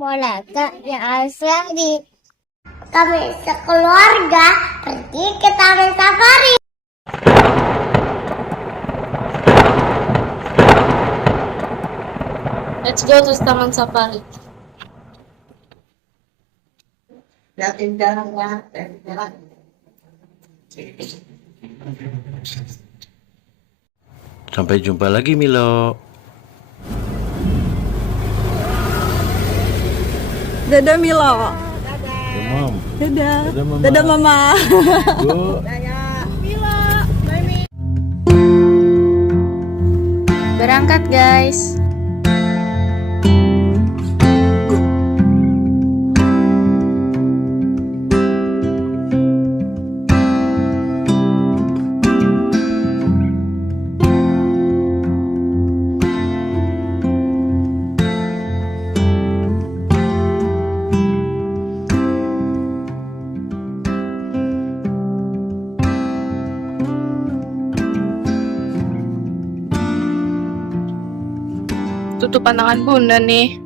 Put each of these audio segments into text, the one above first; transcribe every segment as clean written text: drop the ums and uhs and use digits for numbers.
Monaca yang Australia. Kami sekeluarga pergi ke taman safari. Let's go to Taman Safari. Sampai jumpa lagi Milo. Dadah Milo. Dadah Mom. Dadah. Dadah Mama. Dadah Mama. Bu. Berangkat guys. Tutup pandangan bunda nih.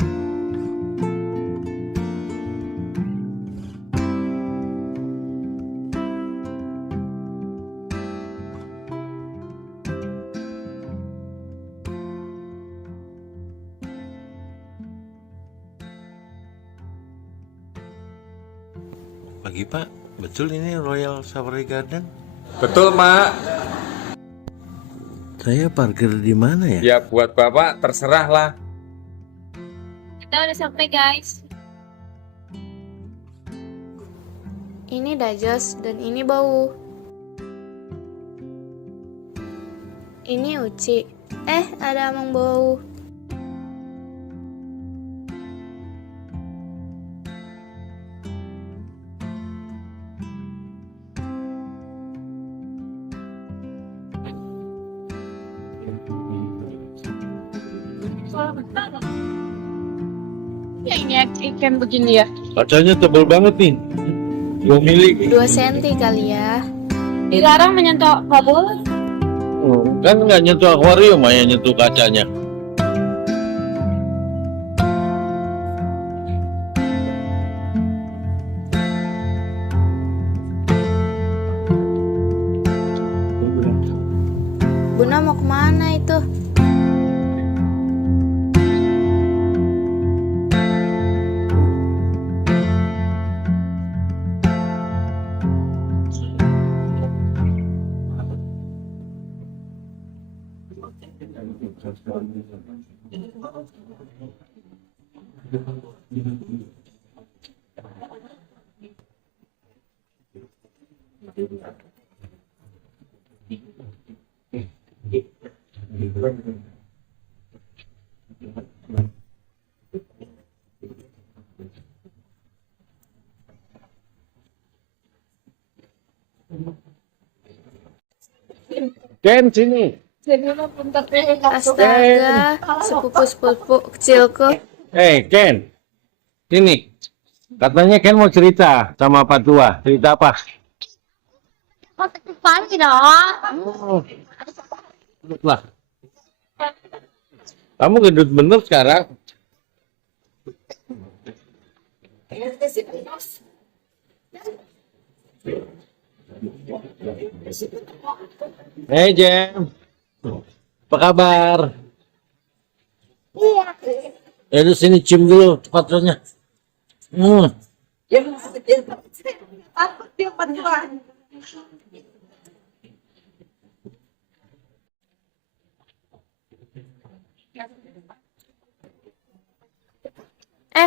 Pagi Pak, betul ini Royal Safari Garden? Betul, Pak. Saya parkir di mana ya? Ya buat Bapak terserah lah. Kita udah sampai guys. Ini Dajos dan ini Bau. Ini Uci. Ada Amang Bau. Ya ini ikan begini ya. Kacanya tebal banget nih. 2 mili. 2 cm kali ya. Dilarang menyentuh kabel. Kan nggak nyentuh akuarium, hanya nyentuh kacanya. Bunda mau kemana itu? Ken, sini. Astaga, sepupu-sepupu kecilku. Ken. Sini. Katanya Ken mau cerita sama Pak Tua. Cerita apa? Pagi dong. Lah. Kamu gendut bener sekarang. Jem. Apa kabar? Iya. Lu sini cium dulu sepatunya.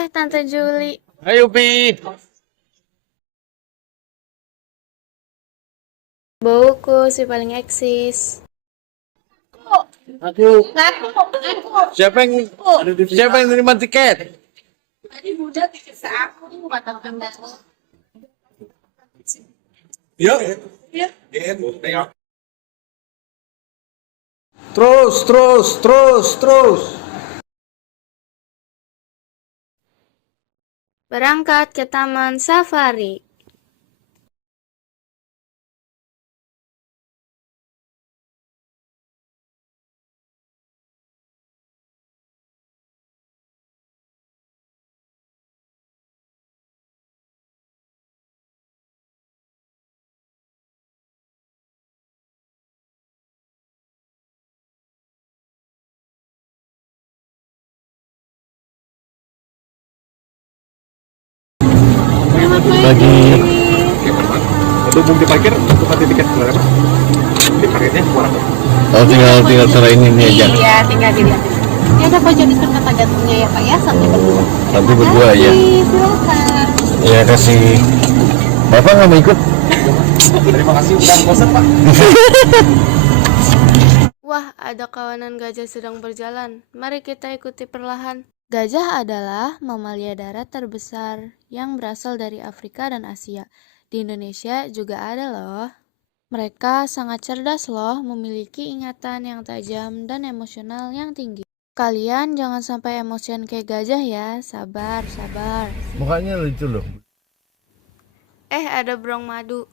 Tante Juli. Ayo, Pi. Bauku si paling eksis. Aduh. Siapa yang nerima tiket? Yuk. Terus. Berangkat ke Taman Safari. Lagi untuk bung diparkir untuk nanti tiket berapa? Diparkirnya berapa? Oh, tinggal serain ini aja. Iya, tinggal dilihat. Ini ada pojok kata gantungnya ya Pak ya, sampai berdua. Nanti berdua ya. Silakan. Ya kasih. Bapak nggak mau ikut? Terima kasih udah bosan Pak. Wah, ada kawanan gajah sedang berjalan. Mari kita ikuti perlahan. Gajah adalah mamalia darat terbesar yang berasal dari Afrika dan Asia. Di Indonesia juga ada loh. Mereka sangat cerdas loh, memiliki ingatan yang tajam dan emosional yang tinggi. Kalian jangan sampai emosian kayak gajah ya, sabar. Mukanya lucu loh. Ada burung madu.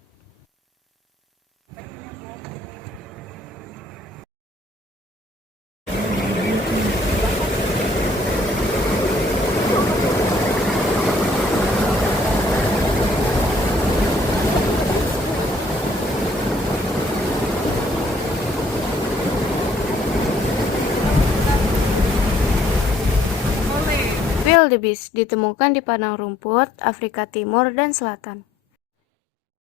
Wildebeest ditemukan di padang rumput Afrika Timur dan Selatan.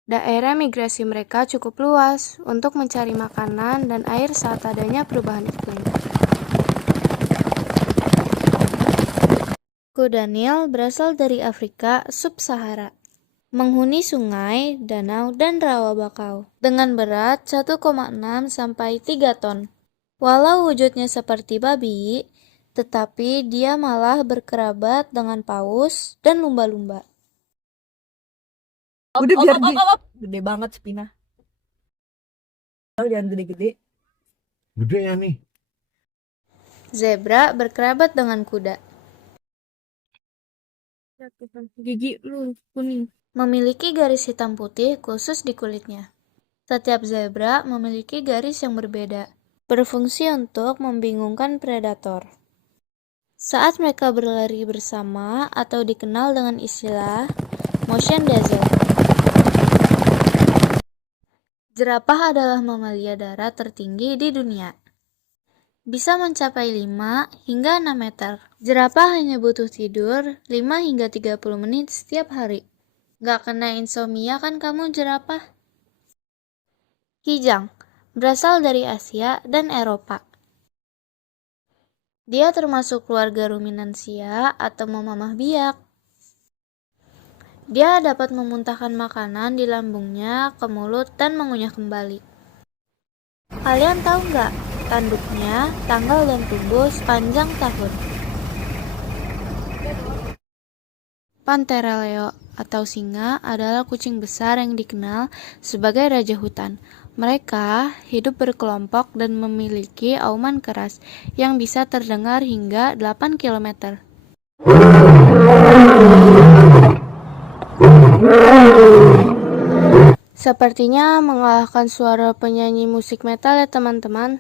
Daerah migrasi mereka cukup luas untuk mencari makanan dan air saat adanya perubahan iklim. Kuda Nil berasal dari Afrika sub-Sahara, menghuni sungai, danau, dan rawa bakau dengan berat 1,6 sampai 3 ton. Walau wujudnya seperti babi, tetapi dia malah berkerabat dengan paus dan lumba-lumba. Udah biar gede banget Spina. Jangan gede-gede. Gede ya nih. Zebra berkerabat dengan kuda. Gigi lu kuning. Memiliki garis hitam putih khusus di kulitnya. Setiap zebra memiliki garis yang berbeda, berfungsi untuk membingungkan predator. Saat mereka berlari bersama atau dikenal dengan istilah motion dazzle. Jerapah adalah mamalia darat tertinggi di dunia. Bisa mencapai 5 hingga 6 meter. Jerapah hanya butuh tidur 5 hingga 30 menit setiap hari. Gak kena insomnia kan kamu jerapah? Kijang berasal dari Asia dan Eropa. Dia termasuk keluarga ruminansia atau memamah biak. Dia dapat memuntahkan makanan di lambungnya ke mulut dan mengunyah kembali. Kalian tahu nggak tanduknya, tanggal dan tumbuh sepanjang tahun? Panthera leo atau singa adalah kucing besar yang dikenal sebagai raja hutan. Mereka hidup berkelompok dan memiliki auman keras yang bisa terdengar hingga 8 km. Sepertinya mengalahkan suara penyanyi musik metal ya teman-teman.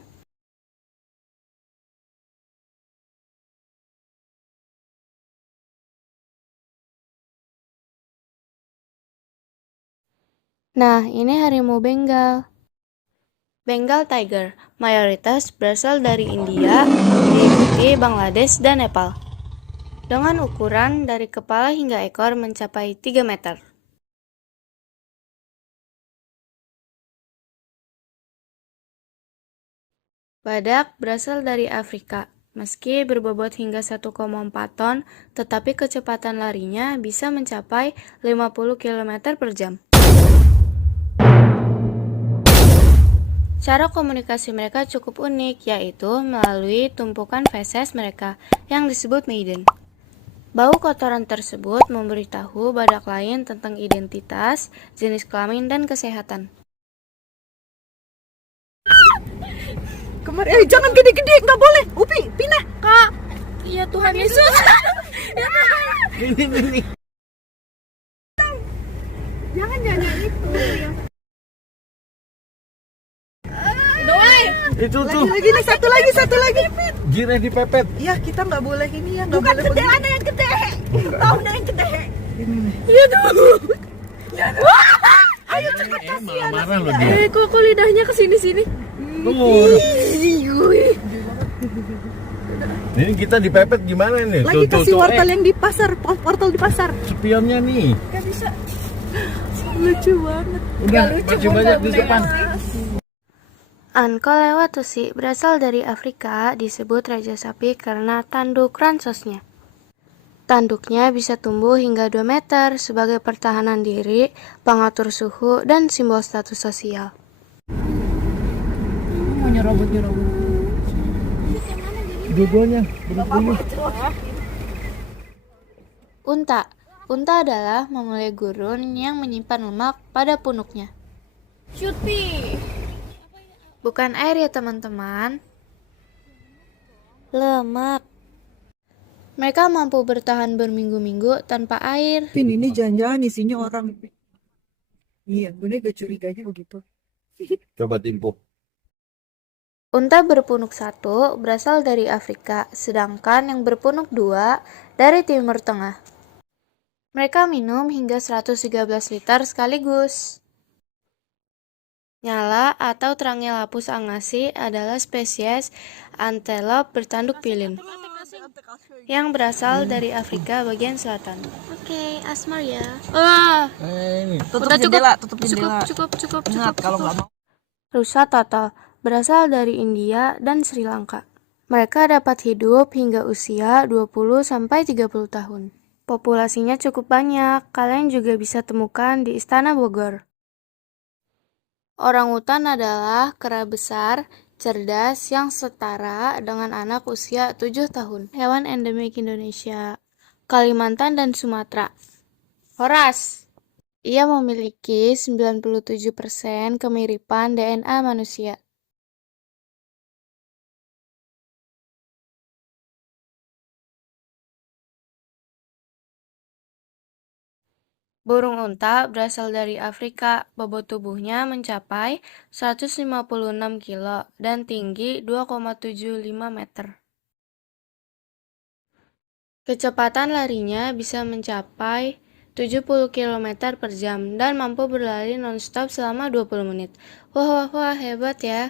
Nah, ini harimau Bengal. Bengal Tiger mayoritas berasal dari India, diikuti Bangladesh dan Nepal. Dengan ukuran dari kepala hingga ekor mencapai 3 meter. Badak berasal dari Afrika. Meski berbobot hingga 1,4 ton, tetapi kecepatan larinya bisa mencapai 50 km per jam. Cara komunikasi mereka cukup unik, yaitu melalui tumpukan feses mereka yang disebut maiden. Bau kotoran tersebut memberitahu badak lain tentang identitas, jenis kelamin, dan kesehatan. Kemarin jangan gede-gede, nggak boleh. Upi, pindah. Kak, iya Tuhan Yesus. Ini. Jangan itu. Itu tuh. Lagi nih, satu lagi. Jireh dipepet. Ya kita nggak boleh ini ya. Bukan gede, begini. Ada yang gede. Tahu ada yang gede. Ini nih. Iya tuh. Ayo cepat kasih ya. Marah loh dia. Kok lidahnya kesini-sini? Ini kita dipepet gimana nih? Lagi kasih wortel yang di pasar, wortel di pasar. Spionnya nih. Gak bisa. Lucu banget. Udah, masih banyak di depan. Ankolewatusi berasal dari Afrika, disebut raja sapi karena tanduk ransosnya. Tanduknya bisa tumbuh hingga 2 meter sebagai pertahanan diri, pengatur suhu, dan simbol status sosial. Mau nyerobot. Dua-duanya, berdua. Unta adalah mamalia gurun yang menyimpan lemak pada punuknya. Cuti. Bukan air ya teman-teman. Lemak. Mereka mampu bertahan berminggu-minggu tanpa air. Ini jangan-jangan isinya orang. Iya, gue gak curiganya begitu. Coba timpu. Unta berpunuk 1 berasal dari Afrika, sedangkan yang berpunuk 2 dari Timur Tengah. Mereka minum hingga 113 liter sekaligus. Nyala atau terangnya lapus angasi adalah spesies antelop bertanduk pilin yang berasal dari Afrika bagian selatan. Oke, Asmar ya. Tutup Udah, jendela, tutup jendela. Cukup. Ingat kalau nggak mau. Rusa total berasal dari India dan Sri Lanka. Mereka dapat hidup hingga usia 20-30 tahun. Populasinya cukup banyak, kalian juga bisa temukan di Istana Bogor. Orangutan adalah kera besar, cerdas yang setara dengan anak usia 7 tahun. Hewan endemik Indonesia, Kalimantan dan Sumatera. Horas. Ia memiliki 97% kemiripan DNA manusia. Burung unta berasal dari Afrika, bobot tubuhnya mencapai 156 kilo dan tinggi 2,75 meter. Kecepatan larinya bisa mencapai 70 km per jam dan mampu berlari non-stop selama 20 menit. Wah, hebat ya.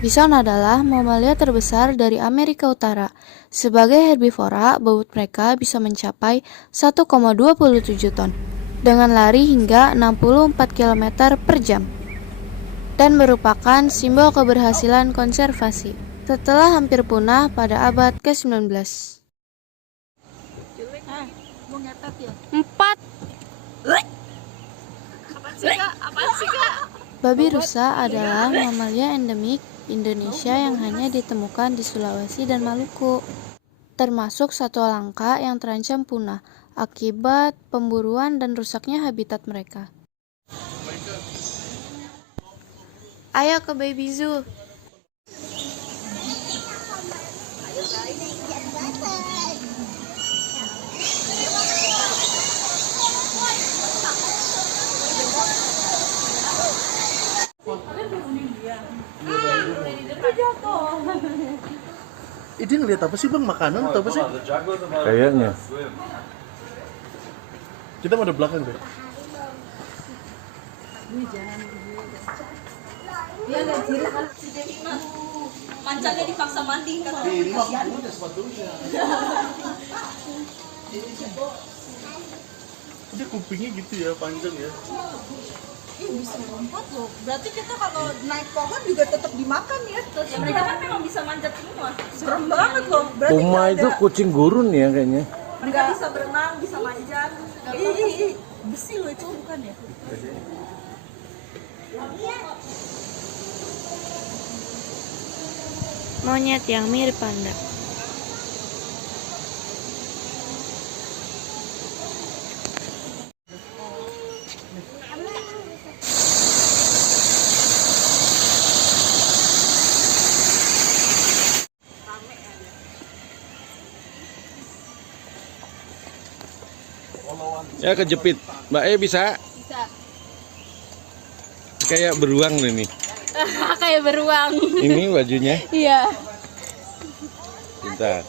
Bison adalah mamalia terbesar dari Amerika Utara. Sebagai herbivora, bobot mereka bisa mencapai 1,27 ton dengan lari hingga 64 km per jam dan merupakan simbol keberhasilan konservasi setelah hampir punah pada abad ke-19. 4. Babi rusa adalah mamalia endemik Indonesia yang hanya ditemukan di Sulawesi dan Maluku, termasuk satwa langka yang terancam punah akibat pemburuan dan rusaknya habitat mereka. Ayo ke Baby Zoo. Dia ngeliat apa sih bang? Makanan atau apa sih? Kayaknya. Kita mau ada belakang deh. Mancangnya dipaksa mandi kan. Dia kupingnya gitu ya, panjang ya. Bisa lompat loh. Berarti kita kalau naik pohon juga tetap dimakan ya. Ya mereka kan memang bisa manjat semua. Serem banget loh. Berarti Puma itu kucing gurun ya kayaknya. mereka bisa berenang, bisa manjat. Ih, besi loh itu bukan ya? Monyet yang mirip panda. Ya kejepit. Mbak E bisa? Bisa. Kayak beruang loh ini. Kayak beruang. Ini bajunya. Iya. Bentar.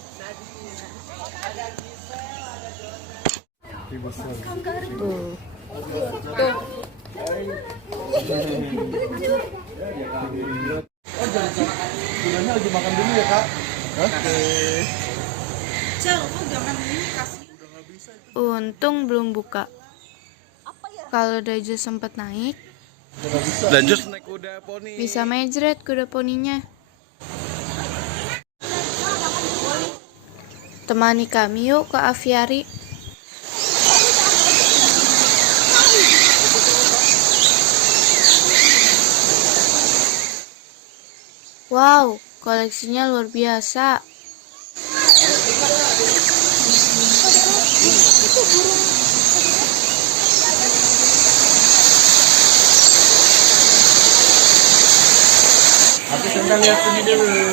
Tuh, Kudanya lagi makan dulu ya kak. Untung belum buka. Kalau Daja sempat naik, Dajos naik kuda poni. bisa mejret kuda poninya. Temani kami yuk ke aviari. Wow, koleksinya luar biasa.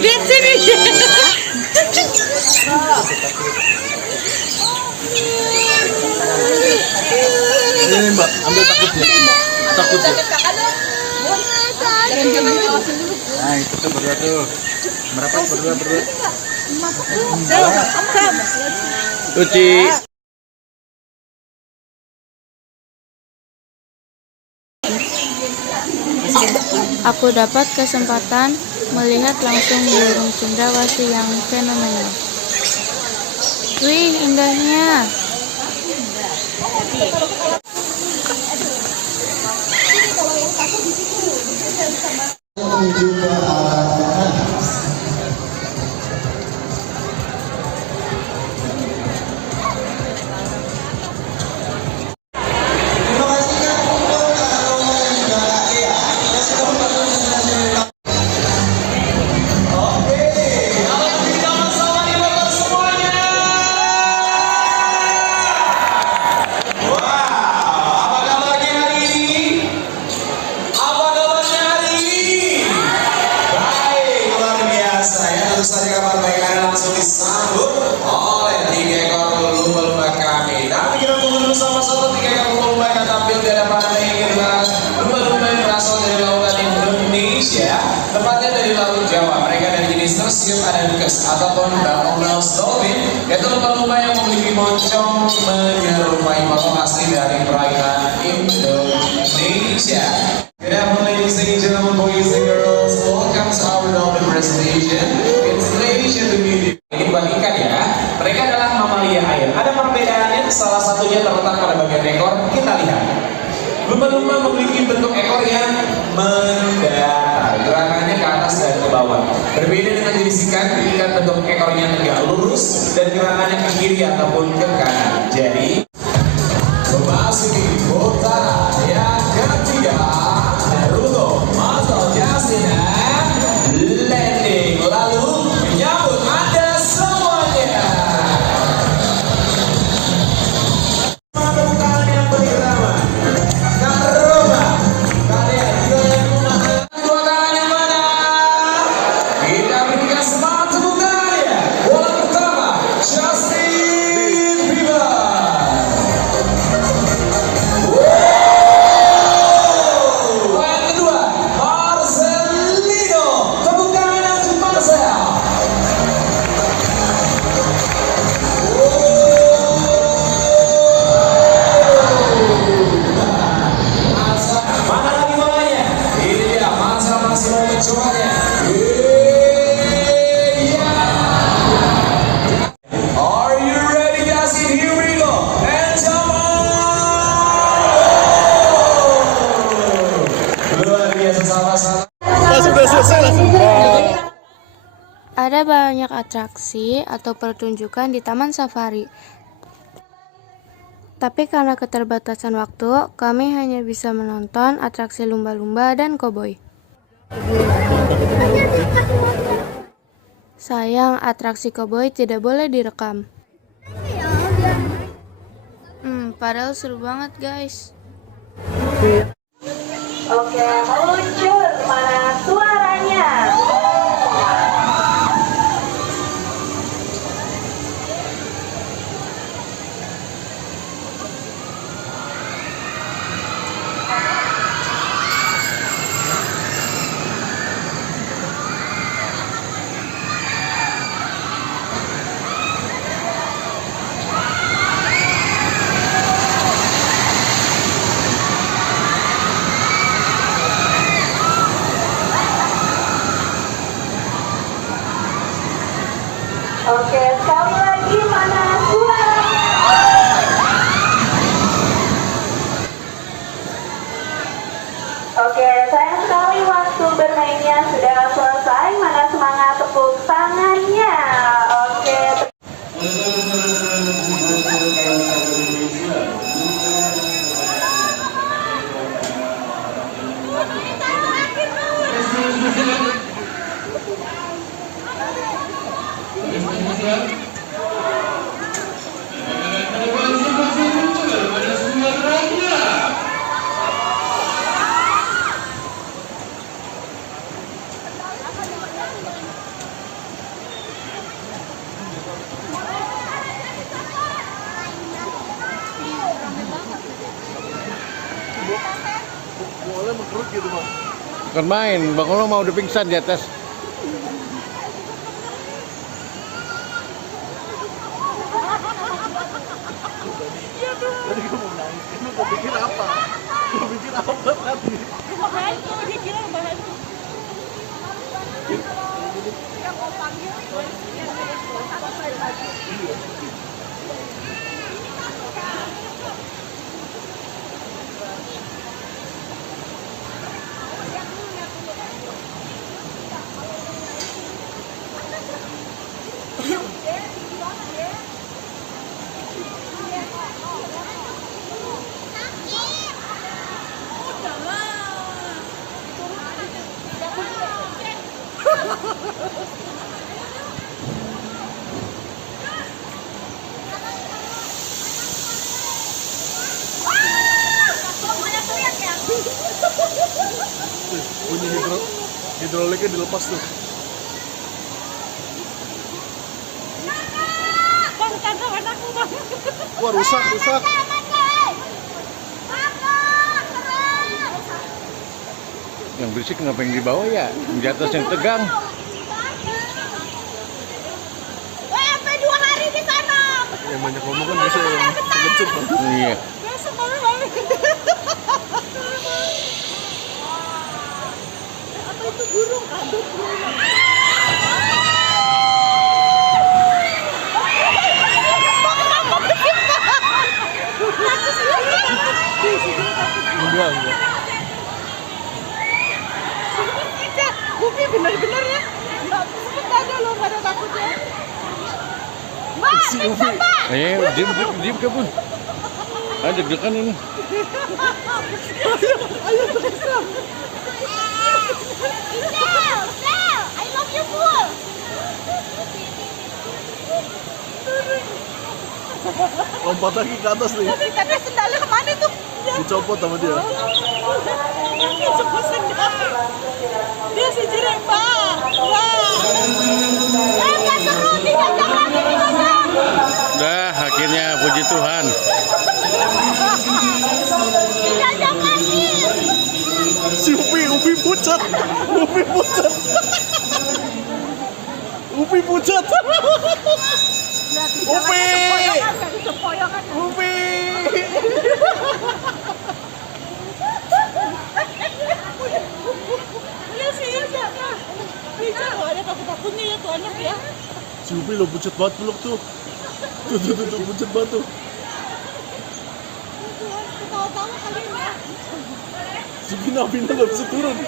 Lihat sini. Ini mbak, ambil takutnya. Takutnya. Nah itu tuh berdua tuh. Merapat berdua. Uci. Aku dapat kesempatan melihat langsung burung cendrawasih yang fenomenal. Wih, indahnya. Tepatnya dari Laut Jawa, mereka dari jenis tersium adenukes ataupun Balaurus dolphin, yaitu lumba-lumba yang memiliki moncong menyerupai moncong asli dari perairan Indonesia. Good afternoon, ladies and gentlemen, boys and girls. Welcome to our dolphin presentation. Installation to media. Ini buat ikan ya. Mereka adalah mamalia air. Ada perbedaannya, salah satunya terletak pada bagian ekor. Kita lihat. Lumba-lumba memiliki bentuk ekor yang mendatar, gerakannya ke atas dan ke bawah. Berbeda dengan jenis ikan bentuk ekornya tegak lurus dan gerakannya ke kiri ataupun ke kanan. Jadi, memasuki putaran yang ketiga, Naruto, Mazo, Justin, landing. Lalu menyambut Anda semuanya. Tepuk tangan yang pertama. Ada banyak atraksi atau pertunjukan di Taman Safari. Tapi karena keterbatasan waktu, kami hanya bisa menonton atraksi lumba-lumba dan koboi. Sayang, atraksi koboi tidak boleh direkam. Padahal seru banget, guys. Oke, meluncur. Mana suaranya? sayang sekali waktu bermainnya sudah selesai. Mana semangat tepuk tangannya. Oke. Bukan main, Bang Olo mau udah pingsan di atas. Bunyi hidroliknya dilepas tuh. Wah, rusak. Yang berisik kenapa yang di bawah ya? Yang di atas yang tegang. Sampai 2 hari di sana. Yang banyak ngomong kan biasa yang tergecut, Bang. Iya. Besok malam. Apa itu burung? Aduh, burung. Enggak. Upi bener-bener ya. Nggak sempet ada loh, nggak ada takutnya. Mbak, Si bisa Upi. Mbak. Diam kabur. Ah, deg-degan ini. Ayo bersam. Sel, I love you full. Lompat lagi ke atas nih. Tapi sendalnya kemana tuh? Dicopot sama dia. Semua sendal. Dia si jiring, Mbak. Wah. Nggak seru, dijajak lagi, dijajak. Dah, akhirnya puji Tuhan. Dijajak lagi. Si Upi pucat. Upi pucat. Upi. Takutnya ya tuh anak ya. Si Upi lo pucat banget peluk tuh. Tuh pucat banget tuh. Ketawa-tawa kali ya. Si Bina nggak bisa turun.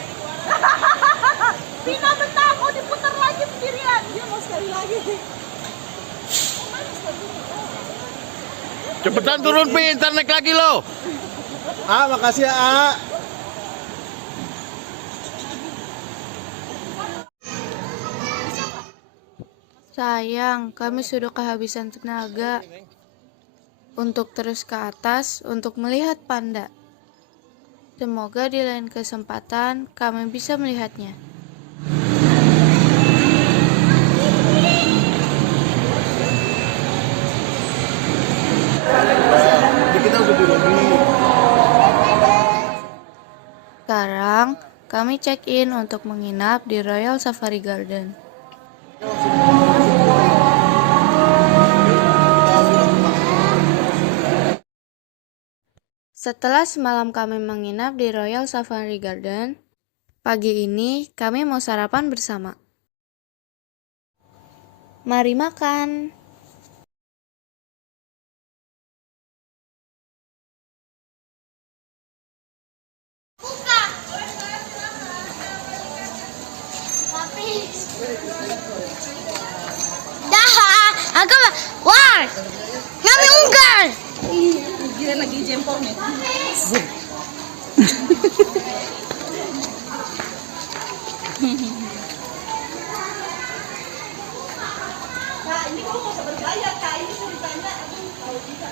Pina betah mau diputar lagi sendirian. Dia mau sekali lagi. Cepetan turun, Pi, ntar naik lagi lo. Makasih ya, Sayang, kami sudah kehabisan tenaga untuk terus ke atas untuk melihat panda. Semoga di lain kesempatan kami bisa melihatnya. Kita udah di lobby. Sekarang kami check-in untuk menginap di Royal Safari Garden. Setelah semalam kami menginap di Royal Safari Garden, pagi ini kami mau sarapan bersama. Mari makan. Dah, aku war. Kami ungkar. Gila lagi jempol nih. Kak, ini kamu nggak usah bergaya, Kak. Ini ceritanya, aduh, kalau bisa.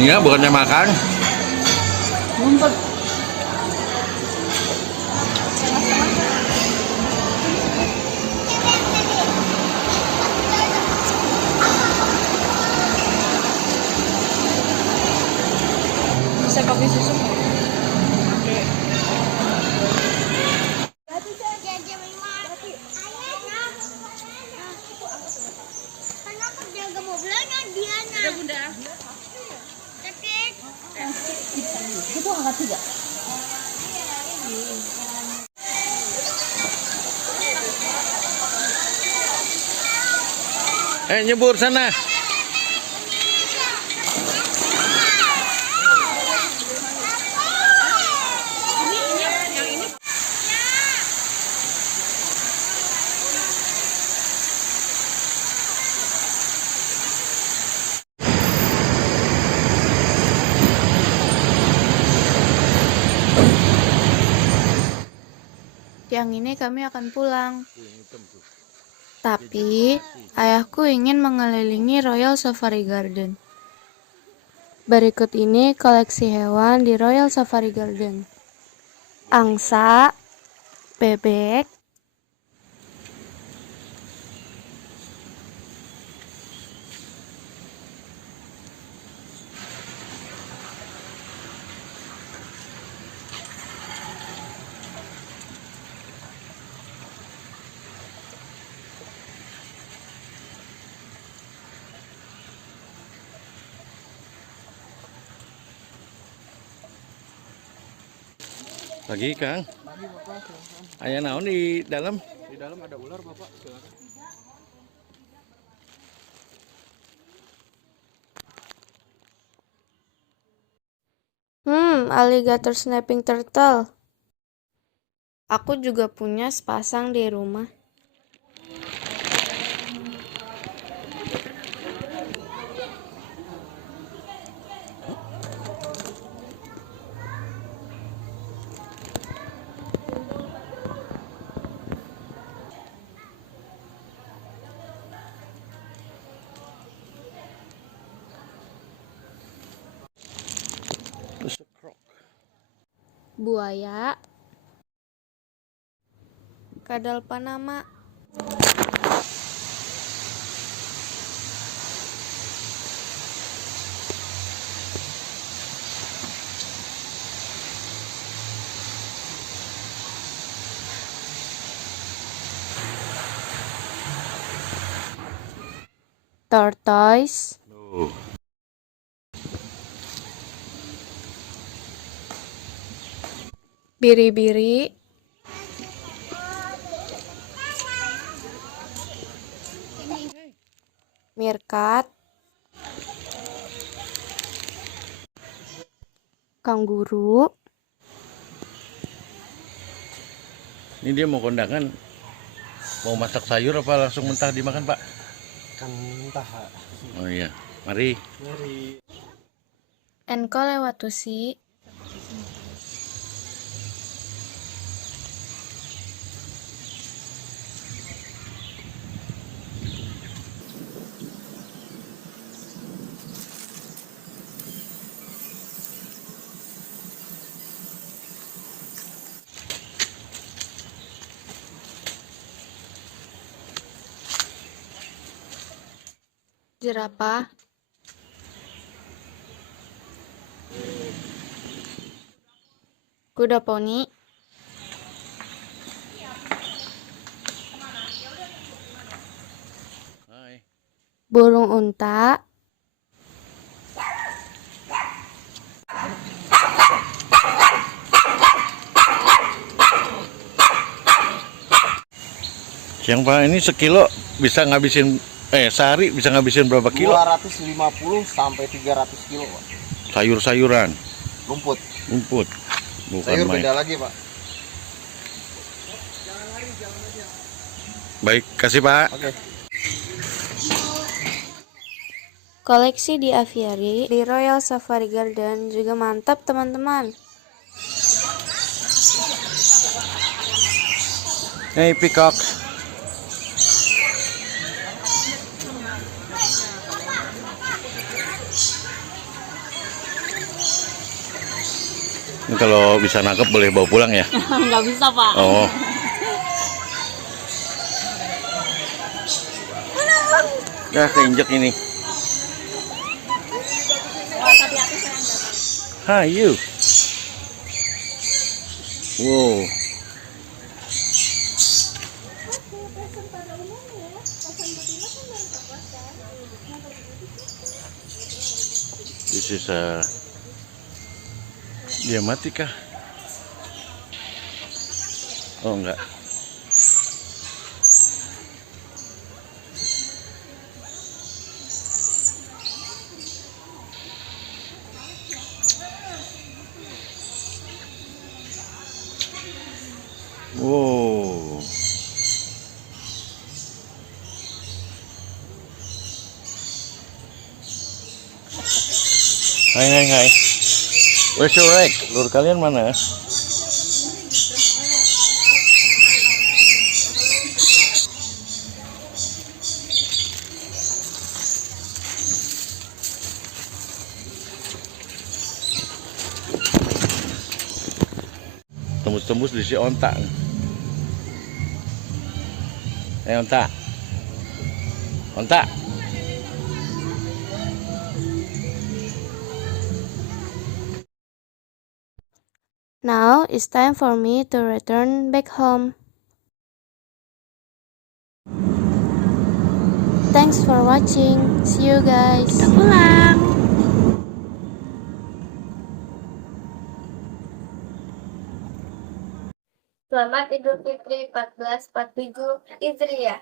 Ini ya bukannya makan. Ngumpet. Bisa pakai susu nggak? Kenapa jaga mobilnya Diana? Udah bunda. Ketik. Itu angkat 3. Nyebur sana. Siang ini kami akan pulang. Tapi, ayahku ingin mengelilingi Royal Safari Garden. Berikut ini koleksi hewan di Royal Safari Garden. Angsa, bebek, Pagi, Kang. Aya naon di dalam? Di dalam ada ular, Bapak. Silakan. Alligator snapping turtle. Aku juga punya sepasang di rumah. Buaya, kadal Panama, tortoise, biri-biri, meerkat, kanguru, Ini dia mau kondangan. Mau masak sayur apa langsung mentah dimakan, Pak? Kan mentah. Oh iya. Mari. enko lewat tusi, jerapah, kuda poni, Hai. burung unta, Yang Pak ini sekilo bisa ngabisin sehari bisa ngabisin berapa kilo? 250 sampai 300 kilo, Pak. Sayur-sayuran, Rumput. rumput. Bukan Sayur main. beda lagi, Pak. Baik, kasih Pak. Oke. koleksi di aviary di Royal Safari Garden juga mantap teman-teman. Hey peacock. Ini kalau bisa nangkep boleh bawa pulang ya? Nggak bisa, Pak. Oh. Ya keinjek ini. Hi you. Wow. This is dia mati kah? Oh enggak. Wow. Hai. Where's your egg? Lur kalian mana? Tembus-tembus di si ontak. Ontak. Ontak. Now it's time for me to return back home. Thanks for watching. See you guys. Pulang. Selamat Idul Fitri 1447 Hijriah.